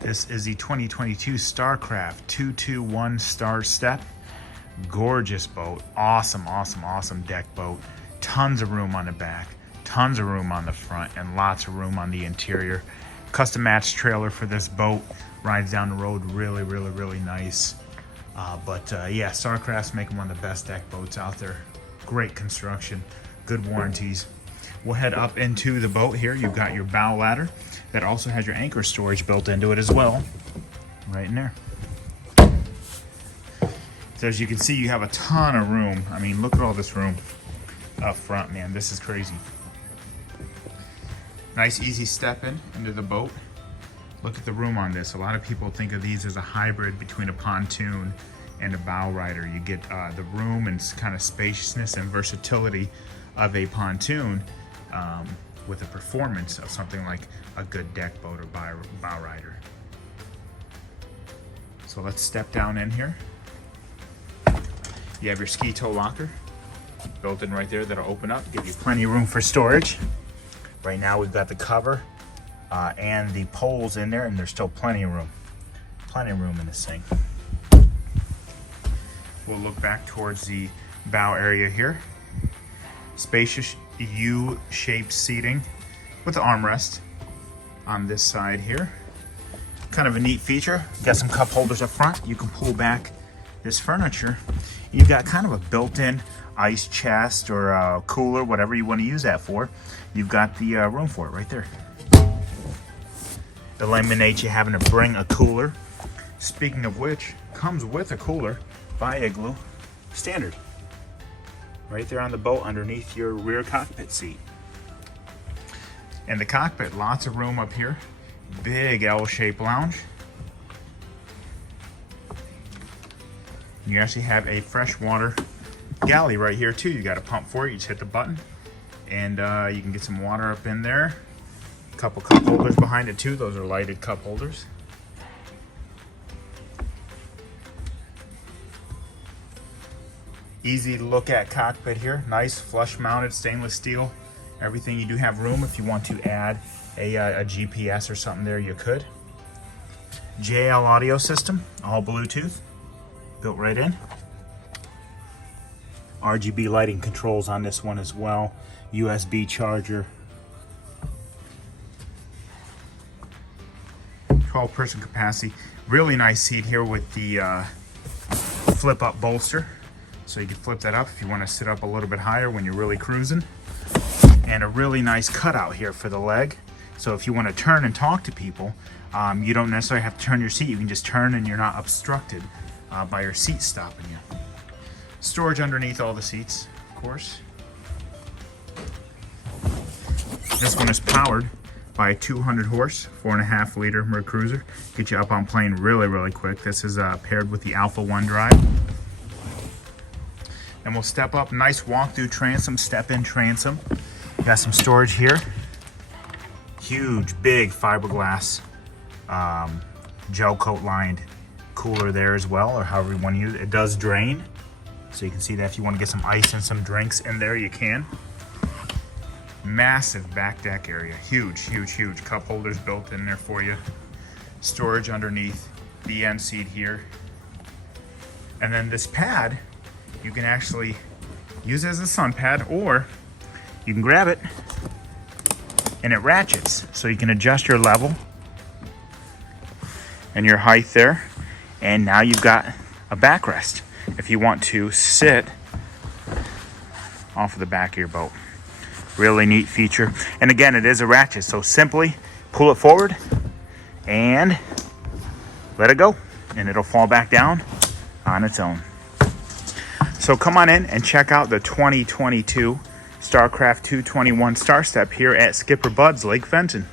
This is the 2022 Starcraft 221 Starstep. Gorgeous boat. Awesome, awesome, awesome deck boat. Tons of room on the back, tons of room on the front, and lots of room on the interior. Custom matched trailer for this boat. Rides down the road really, really, really nice. Yeah, Starcraft's making one of the best deck boats out there. Great construction, good warranties. We'll head up into the boat here. You've got your bow ladder that also has your anchor storage built into it as well, right in there. So as you can see, you have a ton of room. I mean, look at all this room up front, man. This is crazy. Nice, easy step into the boat. Look at the room on this. A lot of people think of these as a hybrid between a pontoon and a bow rider. You get the room and kind of spaciousness and versatility of a pontoon with the performance of something like a good deck boat or bow rider. So let's step down in here. You have your ski tow locker built in right there that'll open up, give you plenty of room for storage. Right now we've got the cover and the poles in there, and there's still plenty of room. Plenty of room in this thing. We'll look back towards the bow area here. Spacious U-shaped seating with the armrest on this side here. Kind of a neat feature. Got some cup holders up front. You can pull back this furniture. You've got kind of a built-in ice chest or a cooler, whatever you want to use that for. You've got the room for it right there. Eliminate you having to bring a cooler. Speaking of which, comes with a cooler by Igloo, standard. Right there on the boat underneath your rear cockpit seat. And the cockpit, lots of room up here. Big L-shaped lounge. You actually have a freshwater galley right here too. You got a pump for it. You just hit the button and you can get some water up in there. A couple cup holders behind it too. Those are lighted cup holders. Easy to look at cockpit here. Nice flush mounted stainless steel. Everything. You do have room if you want to add a GPS or something there, you could. JL audio system, all Bluetooth, built right in. RGB lighting controls on this one as well. USB charger. 12-person capacity. Really nice seat here with the flip up bolster. So you can flip that up if you want to sit up a little bit higher when you're really cruising. And a really nice cutout here for the leg. So if you want to turn and talk to people, you don't necessarily have to turn your seat. You can just turn and you're not obstructed by your seat stopping you. Storage underneath all the seats, of course. This one is powered by a 200 horse, 4.5 liter Mercruiser. Get you up on plane really, really quick. This is paired with the Alpha 1 drive. And we'll step up, nice walk-through transom, step-in transom. Got some storage here. Huge, big fiberglass gel coat lined cooler there as well, or however you want to use it. It does drain, so you can see that if you want to get some ice and some drinks in there, you can. Massive back deck area, huge, huge, huge. Cup holders built in there for you. Storage underneath the end seat here. And then this pad, you can actually use as a sun pad, or you can grab it and it ratchets, so you can adjust your level and your height there. And now you've got a backrest if you want to sit off of the back of your boat. Really neat feature. And again, it is a ratchet, so simply pull it forward and let it go, and it'll fall back down on its own. So come on in and check out the 2022 Starcraft 221 Starstep here at SkipperBud's Lake Fenton.